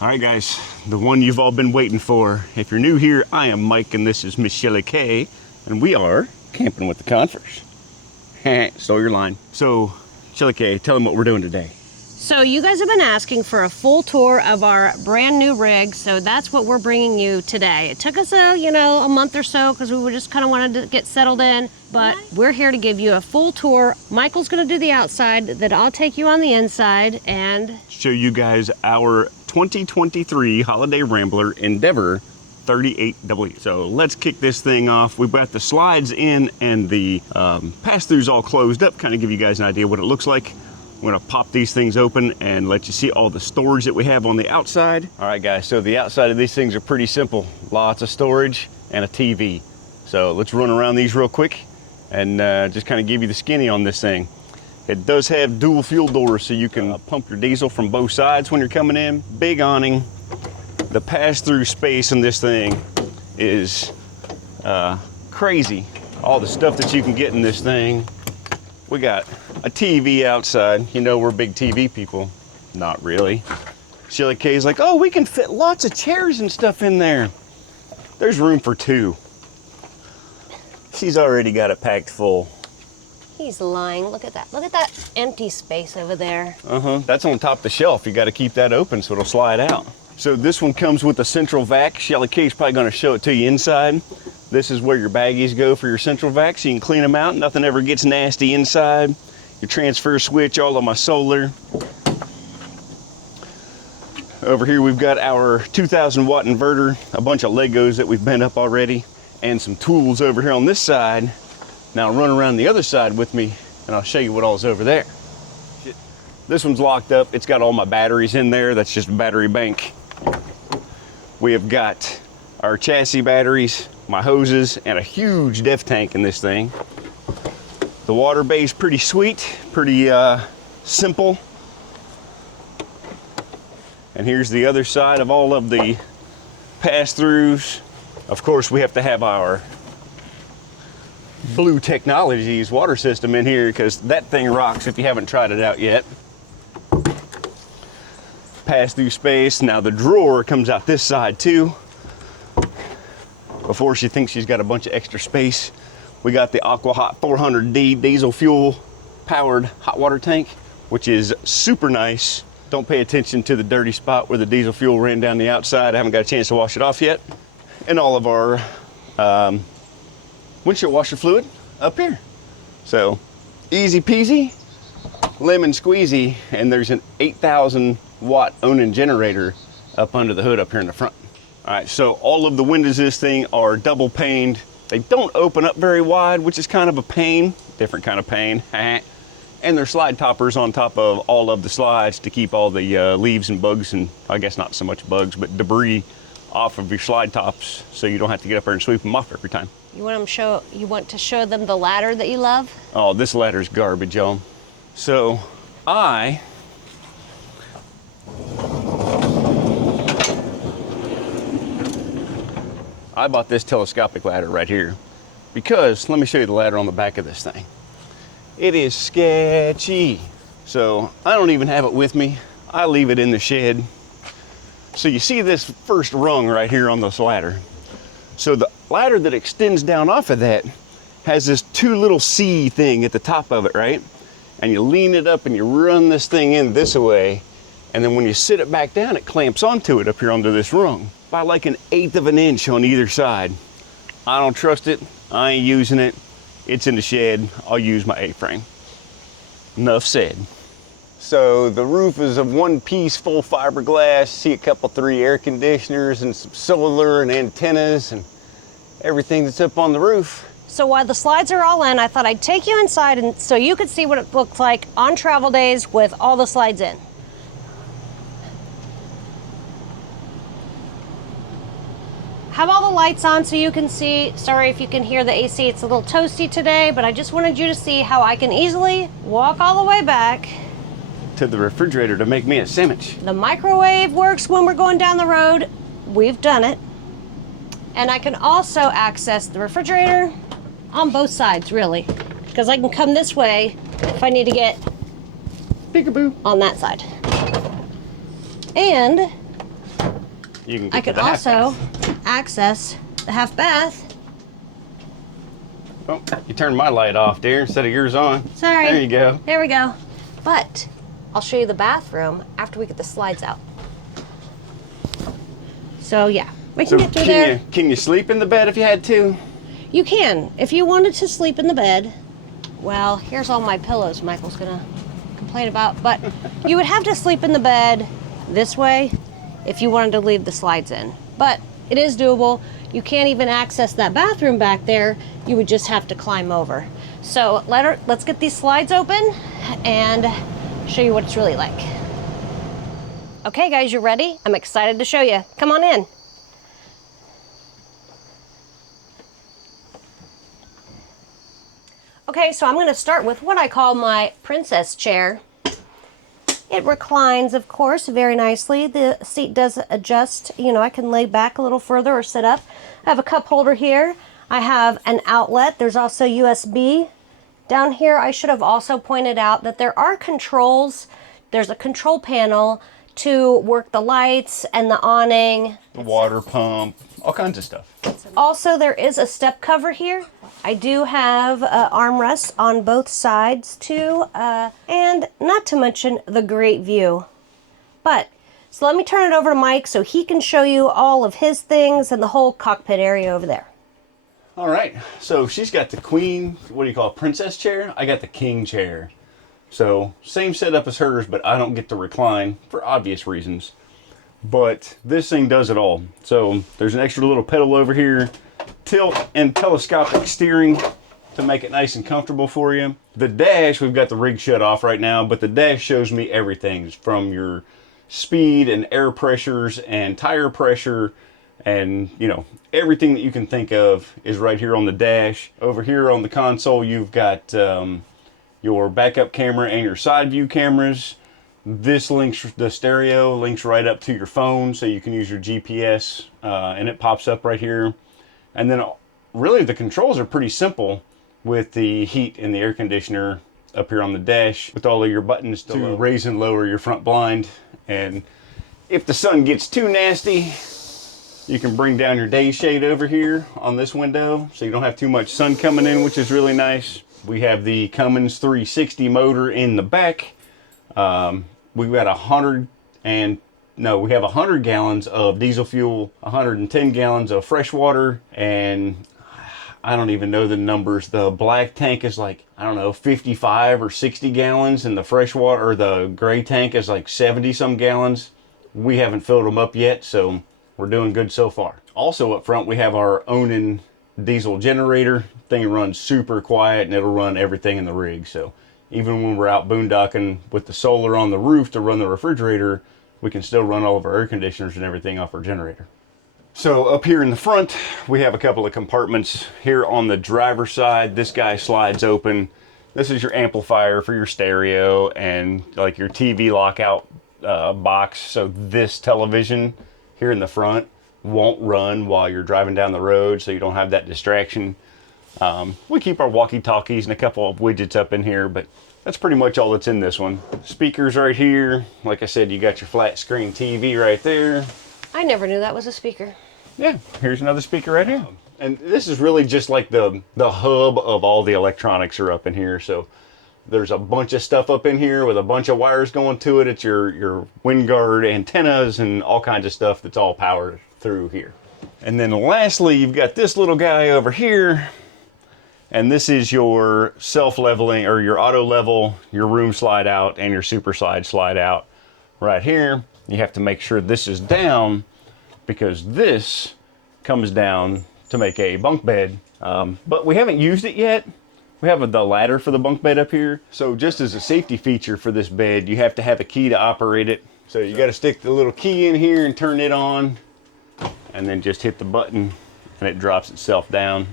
All right, guys, the one you've all been waiting for. If you're new here, I am Mike, and this is Miss Shelly K, and we are camping with the Confers. Stole your line. So, Shelly K, tell them what we're doing today. So you guys have been asking for a full tour of our brand new rig, so that's what we're bringing you today. It took us a month or so because we just kind of wanted to get settled in, but we're here to give you a full tour. Michael's going to do the outside, then I'll take you on the inside and show you guys our 2023 Holiday Rambler Endeavor 38W. So let's kick this thing off. We've got the slides in and the pass-throughs all closed up, kind of give you guys an idea what it looks like. I'm gonna pop these things open and let you see all the storage that we have on the outside. All right, guys, so the outside of these things are pretty simple. Lots of storage and a TV. So let's run around these real quick and just kind of give you the skinny on this thing. It does have dual fuel doors, so you can pump your diesel from both sides when you're coming in. Big awning. The pass-through space in this thing is crazy. All the stuff that you can get in this thing. We got a TV outside. You know we're big TV people. Not really. Shelly K's like, oh, we can fit lots of chairs and stuff in there. There's room for two. She's already got it packed full. he's lying. Look at that. Look at that empty space over there. That's on top of the shelf. You got to keep that open so it'll slide out. So this one comes with a central vac. Shelly K's probably going to show it to you inside. This is where your baggies go for your central vac, so you can clean them out. Nothing ever gets nasty inside. Your transfer switch, all of my solar. Over here we've got our 2,000 watt inverter, a bunch of Legos that we've bent up already, and some tools over here on this side. Now run around the other side with me and I'll show you what all's over there. This one's locked up. It's got all my batteries in there. That's just a battery bank. We have got our chassis batteries, my hoses, and a huge def tank in this thing. The water bay's pretty sweet, pretty simple. And here's the other side of all of the pass-throughs. Of course, we have to have our Blue Technologies water system in here because that thing rocks if you haven't tried it out yet. Pass-through space. Now the drawer comes out this side too. Before she thinks she's got a bunch of extra space, we got the Aqua Hot 400D diesel fuel powered hot water tank, which is super nice. Don't pay attention to the dirty spot where the diesel fuel ran down the outside. I haven't got a chance to wash it off yet. And all of our windshield washer fluid up here. So easy peasy, lemon squeezy, and there's an 8,000 watt Onan generator up under the hood up here in the front. All right, so all of the windows of this thing are double paned. They don't open up very wide, which is kind of a pain, different kind of pain. And there's slide toppers on top of all of the slides to keep all the leaves and bugs, and I guess not so much bugs, but debris off of your slide tops so you don't have to get up there and sweep them off every time. You want to show them the ladder that you love? Oh, this ladder's garbage, y'all. So I bought this telescopic ladder right here because, let me show you the ladder on the back of this thing. It is sketchy. So I don't even have it with me. I leave it in the shed. So you see this first rung right here on this ladder. So the ladder that extends down off of that has this two little C thing at the top of it, right? And you lean it up and you run this thing in this way. And then when you sit it back down, it clamps onto it up here under this rung by like 1/8 of an inch on either side. I don't trust it. I ain't using it. It's in the shed. I'll use my A-frame. Enough said. So the roof is of one piece full fiberglass. See a couple 3 air conditioners and some solar and antennas and everything that's up on the roof. So while the slides are all in, I thought I'd take you inside and so you could see what it looks like on travel days with all the slides in. Have all the lights on so you can see. Sorry if you can hear the AC, it's a little toasty today, but I just wanted you to see how I can easily walk all the way back to the refrigerator to make me a sandwich. The microwave works when we're going down the road. We've done it. And I can also access the refrigerator on both sides, really, because I can come this way if I need to get peekaboo on that side. And you can get I to could the half also bath. access the half bath. Oh, you turned my light off, dear, instead of yours on. Sorry. There you go. There we go. But I'll show you the bathroom after we get the slides out. So yeah, we can get through there. Can you sleep in the bed if you had to? You can. If you wanted to sleep in the bed, well, here's all my pillows Michael's gonna complain about, but you would have to sleep in the bed this way if you wanted to leave the slides in. But it is doable. You can't even access that bathroom back there. You would just have to climb over. So let's get these slides open and show you what it's really like. Okay guys, you ready? I'm excited to show you. Come on in. Okay, so I'm going to start with what I call my princess chair. It reclines, of course, very nicely. The seat does adjust. You know, I can lay back a little further or sit up. I have a cup holder here. I have an outlet. There's also USB. Down here, I should have also pointed out that there are controls. There's a control panel to work the lights and the awning. The water pump, all kinds of stuff. Also, there is a step cover here. I do have armrests on both sides too, and not to mention the great view. So let me turn it over to Mike so he can show you all of his things and the whole cockpit area over there. All right, so she's got the queen, what do you call it, princess chair? I got the king chair. So same setup as hers, but I don't get to recline for obvious reasons. But this thing does it all. So there's an extra little pedal over here, tilt and telescopic steering to make it nice and comfortable for you. The dash, we've got the rig shut off right now, but the dash shows me everything from your speed and air pressures and tire pressure, and you know, everything that you can think of is right here on the dash. Over here on the console, you've got your backup camera and your side view cameras. This links, the stereo links right up to your phone, so you can use your GPS, and it pops up right here. And then really the controls are pretty simple with the heat and the air conditioner up here on the dash, with all of your buttons to raise and lower your front blind. And if the sun gets too nasty, you can bring down your day shade over here on this window, so you don't have too much sun coming in, which is really nice. We have the Cummins 360 motor in the back. We've got 100 gallons of diesel fuel, 110 gallons of fresh water, and I don't even know the numbers. The black tank is like, I don't know, 55 or 60 gallons, and the fresh water, or the gray tank is like 70 some gallons. We haven't filled them up yet, so we're doing good so far. Also up front, we have our Onan diesel generator. Thing runs super quiet, and it'll run everything in the rig. So even when we're out boondocking with the solar on the roof to run the refrigerator, we can still run all of our air conditioners and everything off our generator. So up here in the front, we have a couple of compartments. Here on the driver's side, this guy slides open. This is your amplifier for your stereo and like your TV lockout box. So this television here in the front won't run while you're driving down the road, so you don't have that distraction. We keep our walkie-talkies and a couple of widgets up in here, but that's pretty much all that's in this one. Speakers right here. Like I said, you got your flat screen TV right there. I never knew that was a speaker. Yeah, here's another speaker right here. And this is really just like the hub of all the electronics are up in here. So there's a bunch of stuff up in here with a bunch of wires going to it. It's your wind guard antennas and all kinds of stuff that's all powered through here. And then lastly, you've got this little guy over here. And this is your self-leveling, or your auto level, your room slide out, and your super slide out. Right here, you have to make sure this is down, because this comes down to make a bunk bed. But we haven't used it yet. We have the ladder for the bunk bed up here. So just as a safety feature for this bed, you have to have a key to operate it. So you got to stick the little key in here and turn it on, and then just hit the button, and it drops itself down.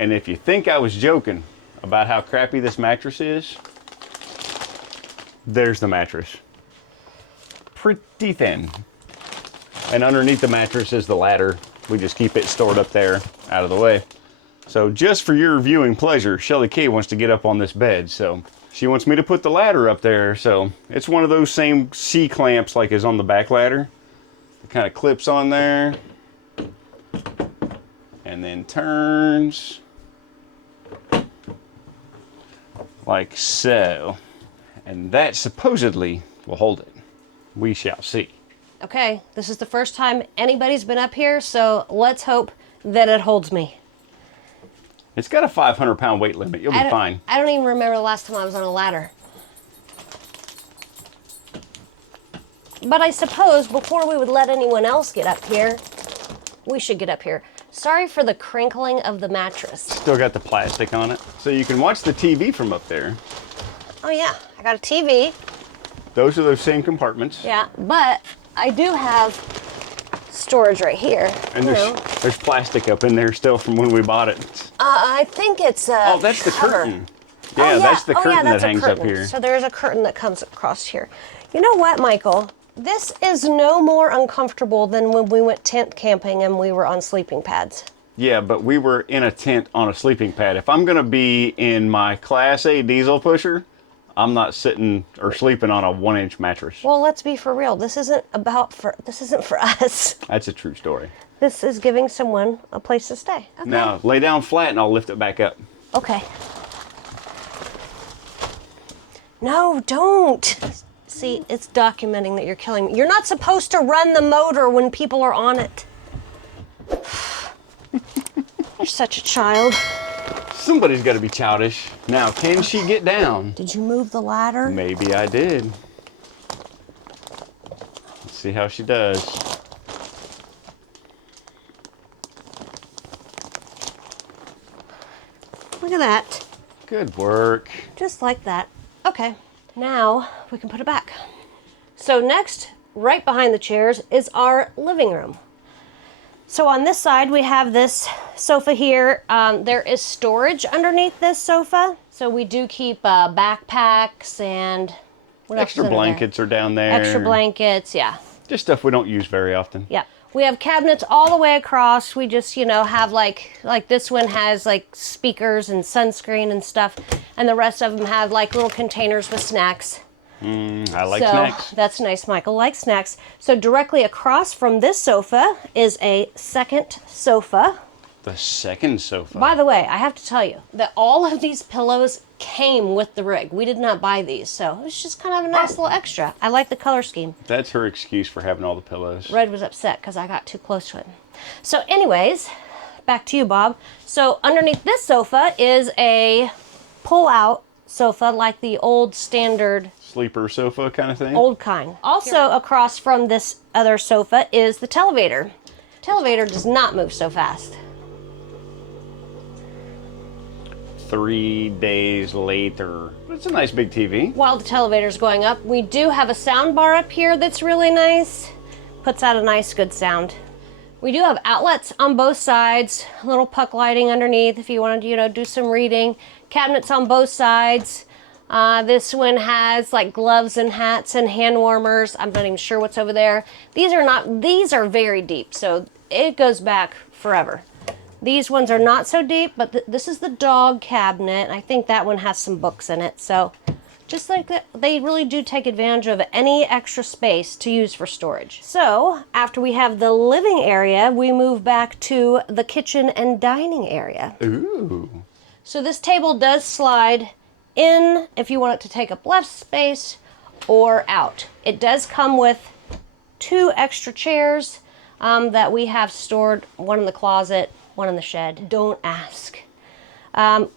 And if you think I was joking about how crappy this mattress is, there's the mattress. Pretty thin. And underneath the mattress is the ladder. We just keep it stored up there out of the way. So just for your viewing pleasure, Shelly K wants to get up on this bed. So she wants me to put the ladder up there. So it's one of those same C-clamps like is on the back ladder. It kind of clips on there and then turns like so. And that supposedly will hold it. We shall see. Okay, this is the first time anybody's been up here, so let's hope that it holds me. It's got a 500-pound weight limit. You'll be fine. I don't even remember the last time I was on a ladder. But I suppose before we would let anyone else get up here, we should get up here. Sorry for the crinkling of the mattress. Still got the plastic on it. So you can watch the TV from up there. Oh yeah, I got a TV. Those are those same compartments. Yeah, but I do have storage right here. And there's plastic up in there still from when we bought it. I think it's a Oh, that's the cover. curtain. Yeah, that's the curtain that hangs up here. So there's a curtain that comes across here. You know what, Michael? This is no more uncomfortable than when we went tent camping and we were on sleeping pads. Yeah, but we were in a tent on a sleeping pad. If I'm going to be in my Class A diesel pusher, I'm not sitting or sleeping on a 1-inch mattress. Well, let's be for real. This isn't for us. That's a true story. This is giving someone a place to stay. Okay. Now, lay down flat and I'll lift it back up. Okay. No, don't. See, it's documenting that you're killing me. You're not supposed to run the motor when people are on it. You're such a child. Somebody's got to be childish. Now, can she get down? Did you move the ladder? Maybe I did. Let's see how she does. Look at that. Good work. Just like that. Okay, now we can put it back. So next, right behind the chairs, is our living room. So on this side, we have this sofa here. There is storage underneath this sofa. So we do keep backpacks and what else Extra is under blankets there? are down there. Extra blankets, yeah. Just stuff we don't use very often. Yeah. We have cabinets all the way across. We just, have like this one has like speakers and sunscreen and stuff. And the rest of them have like little containers with snacks. I like snacks. That's nice. Michael likes snacks. So directly across from this sofa is a second sofa. The second sofa. By the way, I have to tell you that all of these pillows came with the rig. We did not buy these, so it was just kind of a nice little extra. I like the color scheme. That's her excuse for having all the pillows. Red was upset because I got too close to it. So anyways, back to you, Bob. So underneath this sofa is a pull-out sofa like the old standard Sleeper sofa kind of thing? old kind. Also across from this other sofa is the televator. Televator does not move so fast. 3 days later. It's a nice big TV. While the televator's going up, we do have a sound bar up here that's really nice. Puts out a nice, good sound. We do have outlets on both sides, a little puck lighting underneath if you wanted to, do some reading. Cabinets on both sides. This one has like gloves and hats and hand warmers. I'm not even sure what's over there. These are very deep, so it goes back forever. These ones are not so deep, but this is the dog cabinet. I think that one has some books in it. So just like that, they really do take advantage of any extra space to use for storage. So after we have the living area, we move back to the kitchen and dining area. Ooh. So this table does slide in if you want it to take up less space or out. It does come with 2 extra chairs that we have stored, one in the closet, one in the shed. Don't ask.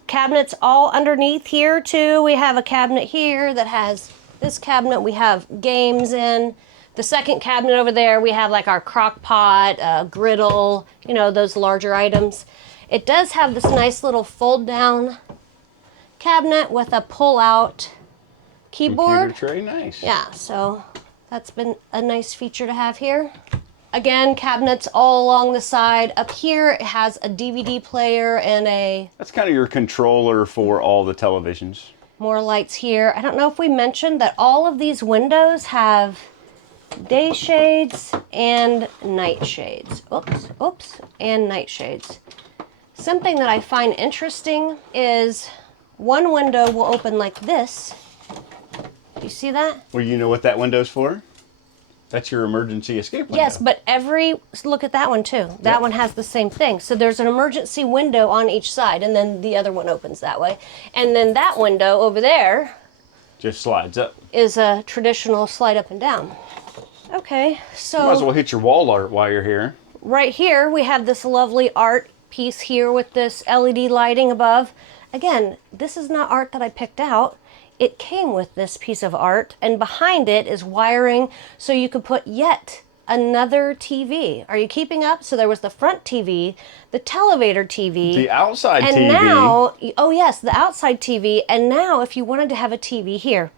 Cabinets all underneath here too. We have a cabinet here that has this cabinet we have games in. The second cabinet over there we have like our crock pot, griddle, those larger items. It does have this nice little fold down cabinet with a pull out keyboard. Computer tray, nice. Yeah, so that's been a nice feature to have here. Again, cabinets all along the side. Up here, it has a DVD player and That's kind of your controller for all the televisions. more lights here. I don't know if we mentioned that all of these windows have day shades and night shades. Oops, and night shades. Something that I find interesting is one window will open like this. Do you see that? Well, you know what that window's for? That's your emergency escape window. Yes, but look at that one too. That one has the same thing. So there's an emergency window on each side, and then the other one opens that way. And then that window over there just slides up. Is a traditional slide up and down. Okay, so Might as well hit your wall art while you're here. Right here, we have this lovely art piece here with this LED lighting above. Again, this is not art that I picked out. It came with this piece of art, and behind it is wiring so you could put yet another TV. Are you keeping up? So there was the front TV, the televator TV, the outside and TV. Now, oh yes, the outside TV, and now if you wanted to have a TV here,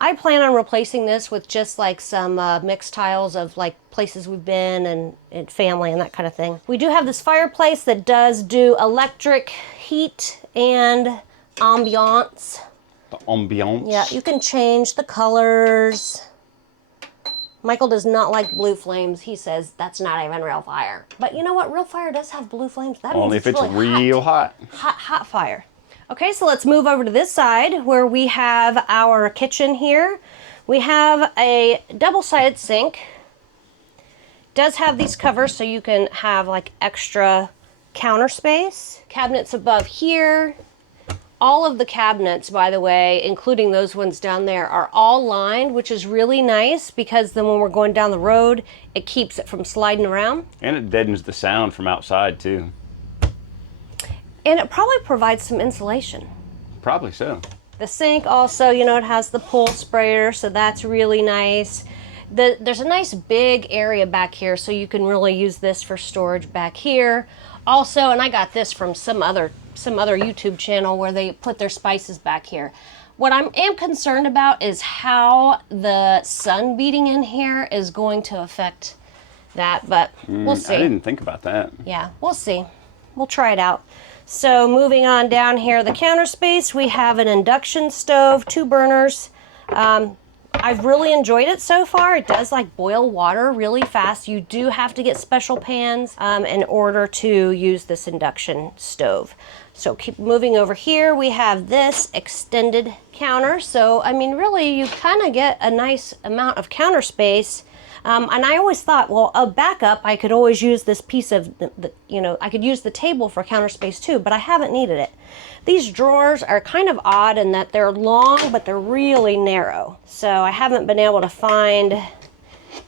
I plan on replacing this with just like some mixed tiles of like places we've been and family and that kind of thing. We do have this fireplace that does do electric heat and ambiance. The ambiance. Yeah, you can change the colors. Michael does not like blue flames. He says that's not even real fire. But you know what? Real fire does have blue flames. That Only means if it's really real hot. Hot fire. Okay, so let's move over to this side where we have our kitchen here. We have a double-sided sink. Does have these covers so you can have like extra counter space. Cabinets above here. All of the cabinets, by the way, including those ones down there, are all lined, which is really nice because then when we're going down the road, it keeps it from sliding around. And it deadens the sound from outside, too. And it probably provides some insulation. Probably so. The sink also, you know, it has the pool sprayer, so that's really nice. There's a nice big area back here, so you can really use this for storage back here. Also, and I got this from some other YouTube channel where they put their spices back here. What I am concerned about is how the sun beating in here is going to affect that, but we'll see. I didn't think about that. Yeah, we'll see. We'll try it out. So moving on down here, the counter space, we have an induction stove, 2 burners. I've really enjoyed it so far. It does like boil water really fast. You do have to get special pans in order to use this induction stove. So keep moving over here. We have this extended counter. So, I mean, really, you kind of get a nice amount of counter space. And I always thought, well, a backup, I could always use this piece of, I could use the table for counter space too, but I haven't needed it. These drawers are kind of odd in that they're long, but they're really narrow. So I haven't been able to find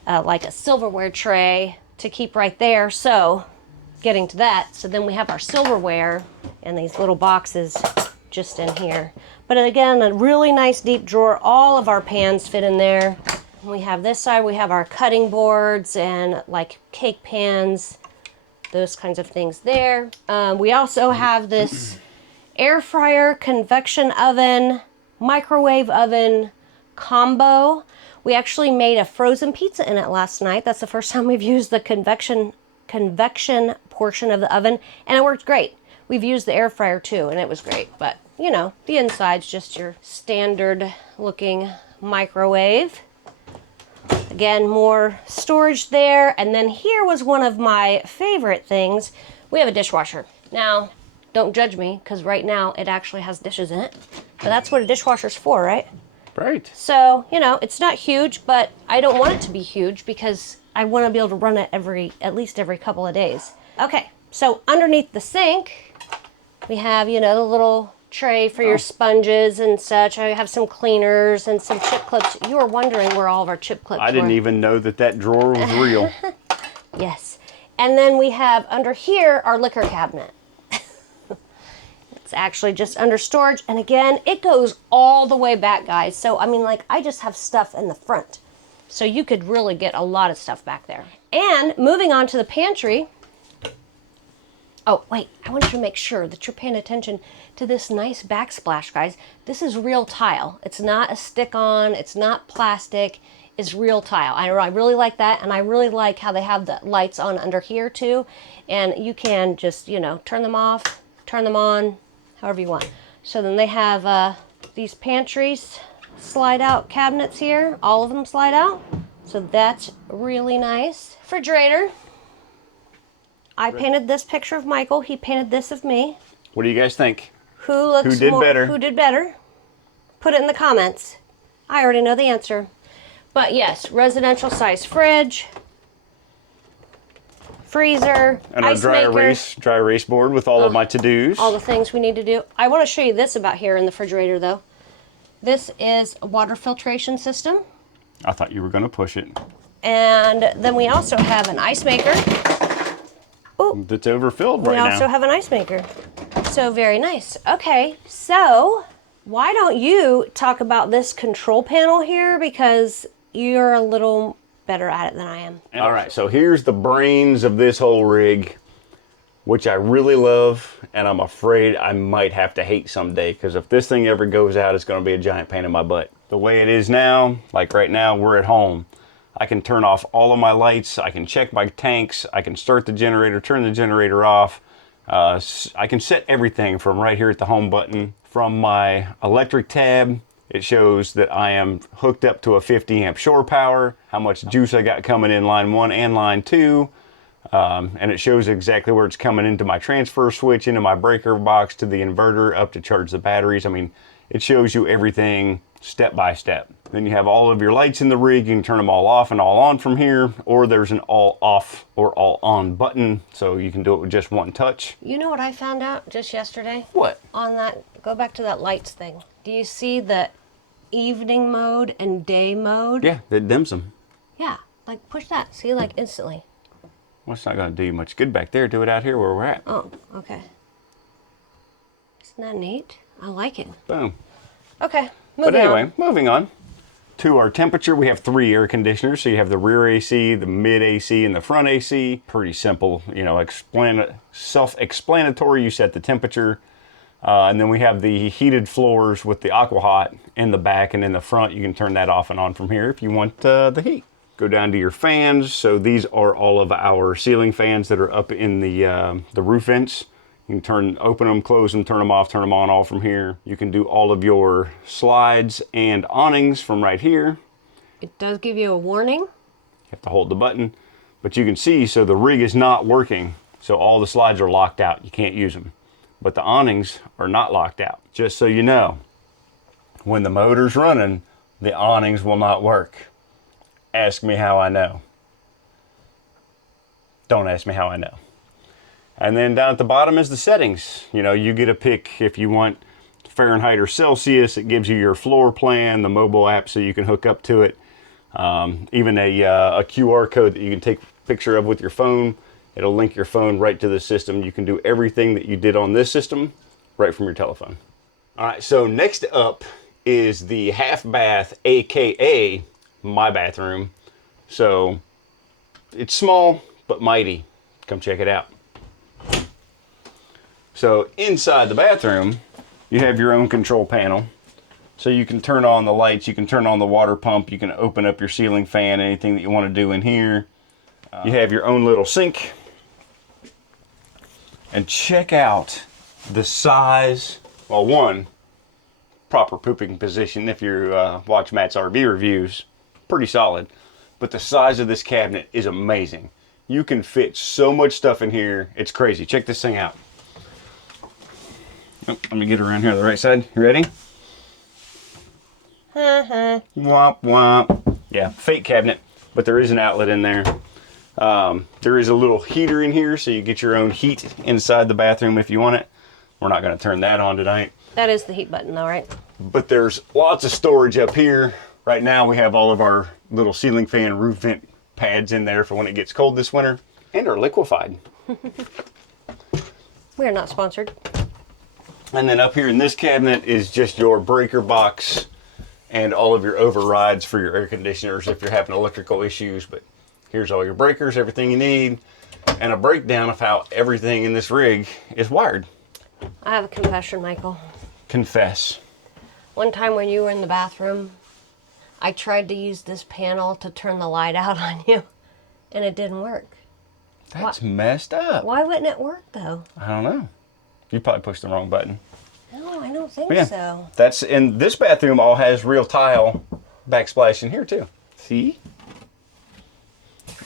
like a silverware tray to keep right there. So getting to that, so then we have our silverware in these little boxes just in here. But again, a really nice deep drawer. All of our pans fit in there. We have this side, we have our cutting boards and like cake pans, those kinds of things there. We also have this air fryer, convection oven, microwave oven combo. We actually made a frozen pizza in it last night. That's the first time we've used the convection portion of the oven, and it worked great. We've used the air fryer too, and it was great. But, you know, the inside's just your standard looking microwave. Again, more storage there. And then here was one of my favorite things. We have a dishwasher. Now, don't judge me, because right now it actually has dishes in it. But that's what a dishwasher's for, right? Right. So, you know, it's not huge, but I don't want it to be huge because I want to be able to run it at least every couple of days. Okay, so underneath the sink, we have, you know, the little tray for your sponges and such. I have some cleaners and some chip clips. You were wondering where all of our chip clips were. I didn't even know that drawer was real. Yes. And then we have under here our liquor cabinet. It's actually just under storage. And again, it goes all the way back, guys. So, I mean, like, I just have stuff in the front. So you could really get a lot of stuff back there. And moving on to the pantry. Oh, wait, I wanted to make sure that you're paying attention to this nice backsplash, guys. This is real tile. It's not a stick-on. It's not plastic. It's real tile. I really like that, and I really like how they have the lights on under here, too. And you can just, you know, turn them off, turn them on, however you want. So then they have these pantries slide-out cabinets here. All of them slide out. So that's really nice. Refrigerator. I painted this picture of Michael. He painted this of me. What do you guys think? Who did better? Put it in the comments. I already know the answer. But yes, residential size fridge, freezer, And our ice dry maker, erase board with all of my to-dos. all the things we need to do. I want to show you this about here in the refrigerator though. This is a water filtration system. I thought you were going to push it. And then we also have an ice maker. Ooh, That's overfilled right we now. also have an ice maker. So very nice. Okay, so why don't you talk about this control panel here, because you're a little better at it than I am. All right, so here's the brains of this whole rig, which I really love, and I'm afraid I might have to hate someday, because if this thing ever goes out, it's going to be a giant pain in my butt. The way it is now, like right now, we're at home. I can turn off all of my lights, I can check my tanks, I can start the generator, turn the generator off. I can set everything from right here at the home button. From my electric tab, it shows that I am hooked up to a 50 amp shore power, how much juice I got coming in line 1 and line 2. And it shows exactly where it's coming into my transfer switch, into my breaker box, to the inverter, up to charge the batteries. I mean, it shows you everything step by step. Then you have all of your lights in the rig. You can turn them all off and all on from here, or there's an all off or all on button, so you can do it with just one touch. You know what I found out just yesterday? What? On that, go back to that lights thing. Do you see the evening mode and day mode? Yeah, that dims them. Yeah, like push that, see, like instantly. Well, it's not going to do you much good back there. Do it out here where we're at. Oh, okay. Isn't that neat? I like it. Boom. Okay, But moving anyway, on. moving on to our temperature. We have 3 air conditioners. So you have the rear AC, the mid AC, and the front AC. Pretty simple, you know, self-explanatory. You set the temperature. And then we have the heated floors with the aqua hot in the back, and in the front you can turn that off and on from here if you want the heat. Go down to your fans. So these are all of our ceiling fans that are up in the roof vents. You can open them, close them, turn them off, turn them on, all from here. You can do all of your slides and awnings from right here. It does give you a warning. You have to hold the button, but you can see, so the rig is not working. So all the slides are locked out. You can't use them. But the awnings are not locked out. Just so you know, when the motor's running, the awnings will not work. Ask me how I know. Don't ask me how I know. And then down at the bottom is the settings. You know, you get to pick if you want Fahrenheit or Celsius. It gives you your floor plan, the mobile app so you can hook up to it. Even a QR code that you can take a picture of with your phone. It'll link your phone right to the system. You can do everything that you did on this system right from your telephone. All right, so next up is the half bath, AKA my bathroom. So it's small but mighty. Come check it out. So inside the bathroom, you have your own control panel. So you can turn on the lights, you can turn on the water pump, you can open up your ceiling fan, anything that you want to do in here. You have your own little sink. And check out the size. Well, one, proper pooping position if you watch Matt's RV reviews. Pretty solid. But the size of this cabinet is amazing. You can fit so much stuff in here. It's crazy. Check this thing out. Oh, let me get around here on the right side. You ready? Womp womp. Yeah, fake cabinet, but there is an outlet in there. There is a little heater in here, so you get your own heat inside the bathroom if you want it. We're not going to turn that on tonight. That is the heat button though, right? But there's lots of storage up here. Right now we have all of our little ceiling fan roof vent pads in there for when it gets cold this winter, and are liquefied. We are not sponsored. And then up here in this cabinet is just your breaker box and all of your overrides for your air conditioners if you're having electrical issues. But here's all your breakers, everything you need, and a breakdown of how everything in this rig is wired. I have a confession, Michael. Confess. One time when you were in the bathroom, I tried to use this panel to turn the light out on you, and it didn't work. That's messed up. Why wouldn't it work though? I don't know. You probably pushed the wrong button. No, I don't think But yeah, so. that's in this bathroom. All has real tile backsplash in here too. See?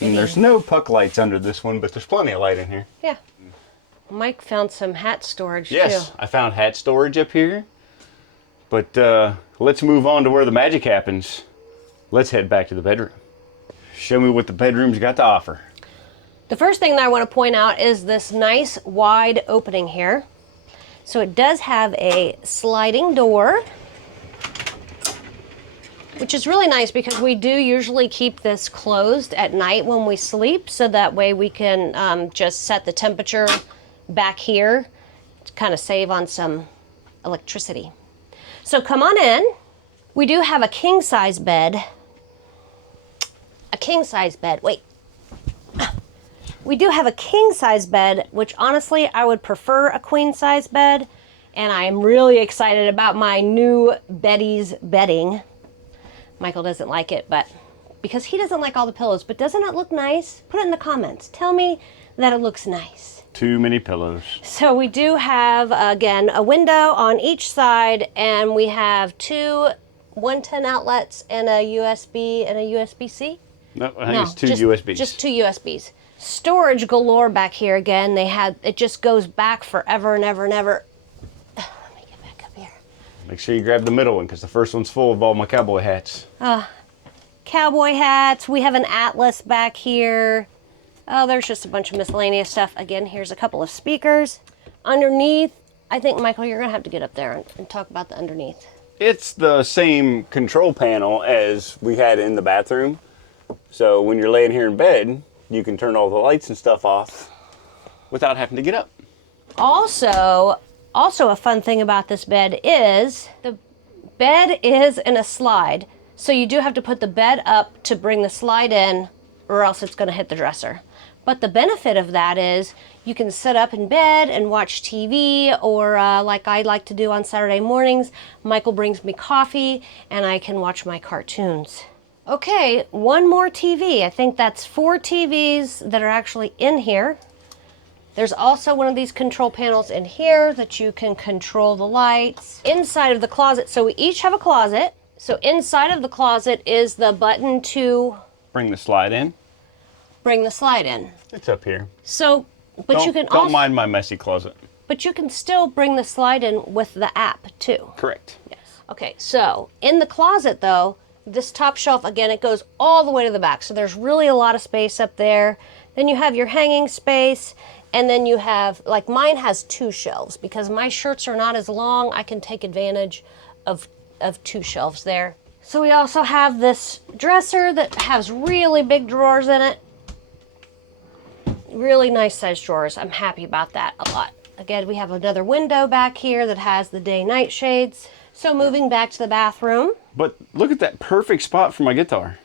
And there's no puck lights under this one, but there's plenty of light in here. Yeah. Mike found some hat storage Yes, too. I found hat storage up here. But let's move on to where the magic happens. let's head back to the bedroom. Show me what the bedroom's got to offer. The first thing that I want to point out is this nice wide opening here. So it does have a sliding door, which is really nice because we do usually keep this closed at night when we sleep, so that way we can just set the temperature back here to kind of save on some electricity. So come on in. We do have a king size bed. A king size bed, wait. We do have a king size bed, which honestly I would prefer a queen size bed, and I am really excited about my new Betty's bedding. Michael doesn't like it, but because he doesn't like all the pillows, but doesn't it look nice? Put it in the comments. Tell me that it looks nice. Too many pillows. So we do have, again, a window on each side, and we have two 110 outlets and a USB and a USB-C. No, I think it's two USBs. Just two USBs. Storage galore back here again. It just goes back forever and ever and ever. Let me get back up here. Make sure you grab the middle one because the first one's full of all my cowboy hats. Cowboy hats. We have an Atlas back here. Oh, there's just a bunch of miscellaneous stuff. Again, here's a couple of speakers. Underneath, I think, Michael, you're going to have to get up there and talk about the underneath. It's the same control panel as we had in the bathroom. So when you're laying here in bed, you can turn all the lights and stuff off without having to get up. Also a fun thing about this bed is the bed is in a slide. So you do have to put the bed up to bring the slide in, or else it's going to hit the dresser. But the benefit of that is you can sit up in bed and watch TV, or like I like to do on Saturday mornings, Michael brings me coffee and I can watch my cartoons. Okay, one more TV. I think that's 4 TVs that are actually in here. There's also one of these control panels in here that you can control the lights. Inside of the closet, so we each have a closet. So inside of the closet is the button to Bring the slide in. bring the slide in. It's up here. So, but you can Don't also, mind my messy closet. but you can still bring the slide in with the app too. Correct. Yes. Okay, so in the closet though, this top shelf, again, it goes all the way to the back. So there's really a lot of space up there. Then you have your hanging space, and then you have, like mine has 2 shelves because my shirts are not as long. I can take advantage of 2 shelves there. So we also have this dresser that has really big drawers in it. Really nice sized drawers. I'm happy about that a lot. Again, we have another window back here that has the day-night shades. So moving back to the bathroom. But look at that perfect spot for my guitar.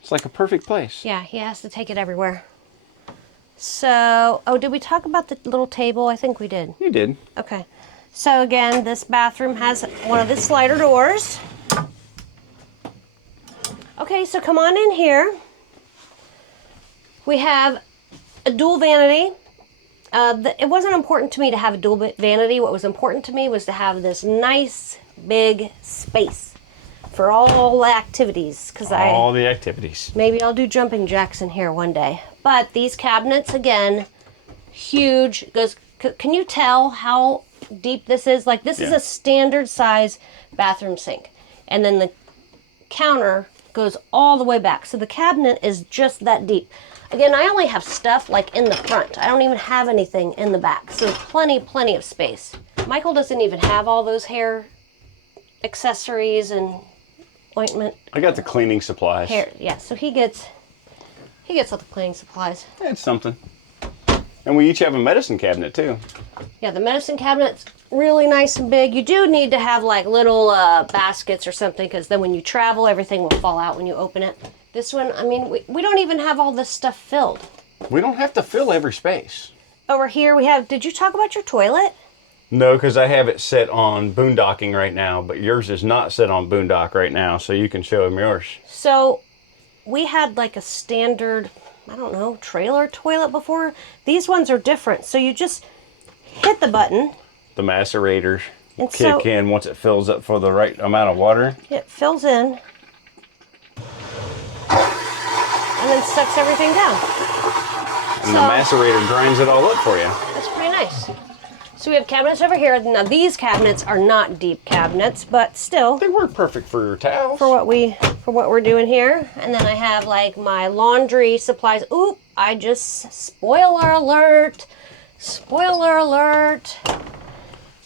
It's like a perfect place. Yeah, he has to take it everywhere. So, oh, did we talk about the little table? I think we did. You did. Okay. So again, this bathroom has one of the slider doors. Okay, so come on in here. We have a dual vanity. It wasn't important to me to have a dual vanity. What was important to me was to have this nice big space for all the activities. All the activities. Maybe I'll do jumping jacks in here one day. But these cabinets, again, huge. Can you tell how deep this is? Like, this is a standard size bathroom sink. And then the counter goes all the way back. So the cabinet is just that deep. Again, I only have stuff like in the front. I don't even have anything in the back. So plenty of space. Michael doesn't even have all those hair accessories and ointment. I got the cleaning supplies. Hair, yeah, so he gets all the cleaning supplies. That's something. And we each have a medicine cabinet too. Yeah, the medicine cabinet's really nice and big. You do need to have like little baskets or something, because then when you travel, everything will fall out when you open it. This one, I mean, we don't even have all this stuff filled. We don't have to fill every space. Over here we have, did you talk about your toilet? No, because I have it set on boondocking right now, but yours is not set on boondock right now, so you can show them yours. So we had like a standard, I don't know, trailer toilet before. These ones are different. So you just hit the button. The macerators And kick in once it fills up for the right amount of water. It fills in and then sucks everything down. And the macerator grinds it all up for you. That's pretty nice. So we have cabinets over here. Now these cabinets are not deep cabinets, but still They work perfect for your towels. for what we're doing here. And then I have like my laundry supplies. Oop, I just spoiler alert. Spoiler alert.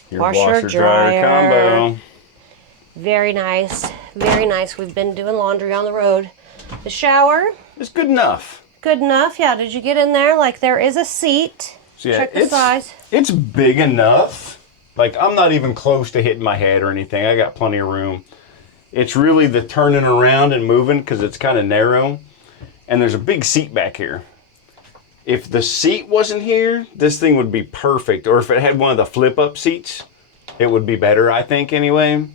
Your washer dryer combo. Very nice. Very nice. We've been doing laundry on the road. The shower. It's good enough. Good enough. Yeah, did you get in there? Like there is a seat. So yeah, Check the size. It's big enough. Like I'm not even close to hitting my head or anything. I got plenty of room. It's really the turning around and moving because it's kind of narrow. And there's a big seat back here. If the seat wasn't here, this thing would be perfect. Or if it had one of the flip-up seats, it would be better, I think, anyway.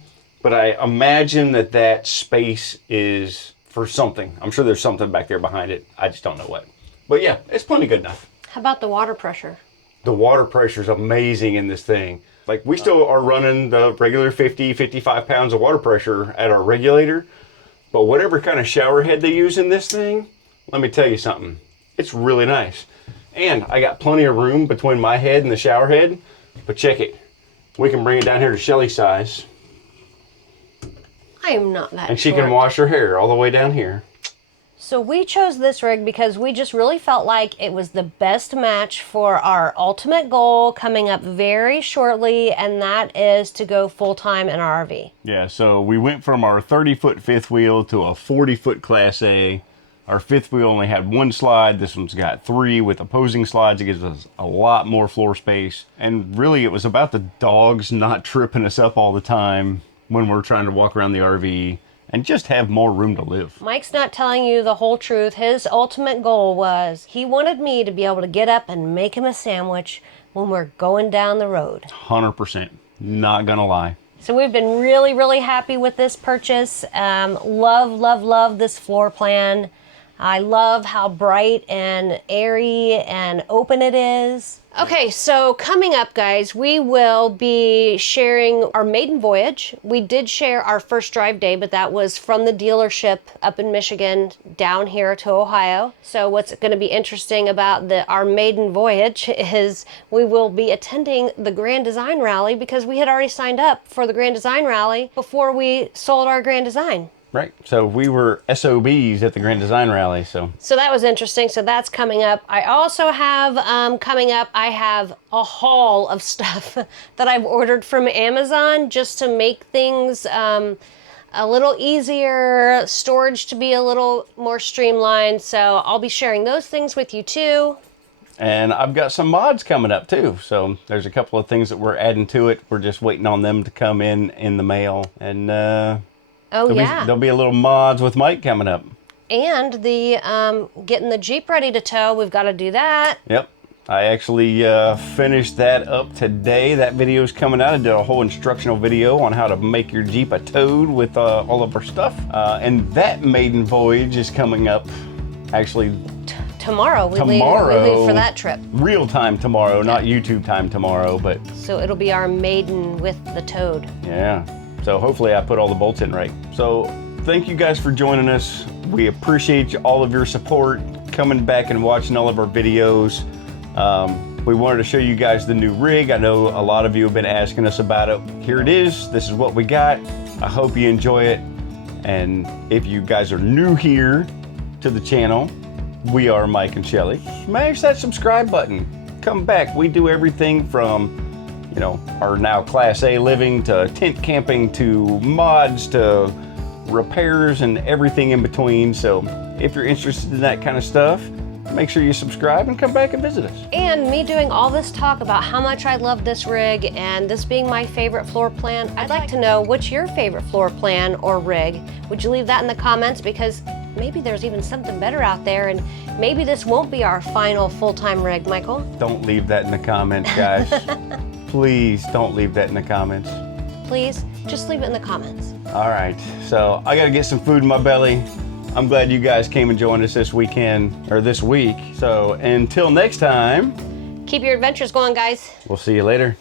But I imagine that space is for something. I'm sure there's something back there behind it. I just don't know what. But yeah, it's plenty good enough. How about the water pressure? The water pressure is amazing in this thing. Like we still are running the regular 50, 55 pounds of water pressure at our regulator. But whatever kind of shower head they use in this thing, let me tell you something. It's really nice. And I got plenty of room between my head and the shower head. But check it. We can bring it down here to Shelly's size. I am not that And she short. can wash her hair all the way down here. So we chose this rig because we just really felt like it was the best match for our ultimate goal coming up very shortly, and that is to go full-time in our RV. Yeah, so we went from our 30-foot fifth wheel to a 40-foot Class A. Our fifth wheel only had one slide. This one's got 3 with opposing slides. It gives us a lot more floor space. And really, it was about the dogs not tripping us up all the time when we're trying to walk around the RV and just have more room to live. Mike's not telling you the whole truth. His ultimate goal was he wanted me to be able to get up and make him a sandwich when we're going down the road. 100%. Not gonna lie. So we've been really, really happy with this purchase. Love, love, love this floor plan. I love how bright and airy and open it is. Okay, so coming up, guys, we will be sharing our maiden voyage. We did share our first drive day, but that was from the dealership up in Michigan down here to Ohio. So what's going to be interesting about our maiden voyage is we will be attending the Grand Design Rally because we had already signed up for the Grand Design Rally before we sold our Grand Design. Right, so we were SOBs at the Grand Design Rally, so that was interesting. So that's coming up. I also have coming up, I have a haul of stuff that I've ordered from Amazon just to make things a little easier, storage to be a little more streamlined. So I'll be sharing those things with you too. And I've got some mods coming up too. So there's a couple of things that we're adding to it. We're just waiting on them to come in the mail. And there'll be a little mods with Mike coming up. And the getting the Jeep ready to tow, we've got to do that. Yep. I actually finished that up today. That video is coming out. I did a whole instructional video on how to make your Jeep a toad with all of our stuff. And that maiden voyage is coming up actually tomorrow. We leave for that trip. Real time tomorrow, not YouTube time tomorrow, but. So it'll be our maiden with the toad. Yeah. So hopefully I put all the bolts in right. So thank you guys for joining us. We appreciate all of your support, coming back and watching all of our videos. We wanted to show you guys the new rig. I know a lot of you have been asking us about it. Here it is. This is what we got. I hope you enjoy it. And if you guys are new here to the channel, we are Mike and Shelly. Smash that subscribe button. Come back. We do everything from our now Class A living to tent camping to mods to repairs and everything in between. So if you're interested in that kind of stuff, make sure you subscribe and come back and visit us. And me doing all this talk about how much I love this rig and this being my favorite floor plan, I'd like to know what's your favorite floor plan or rig. Would you leave that in the comments? Because maybe there's even something better out there, and maybe this won't be our final full-time rig, Michael. Don't leave that in the comments, guys. Please don't leave that in the comments. Please, just leave it in the comments. All right, so I gotta get some food in my belly. I'm glad you guys came and joined us this weekend, or this week. So until next time. Keep your adventures going, guys. We'll see you later.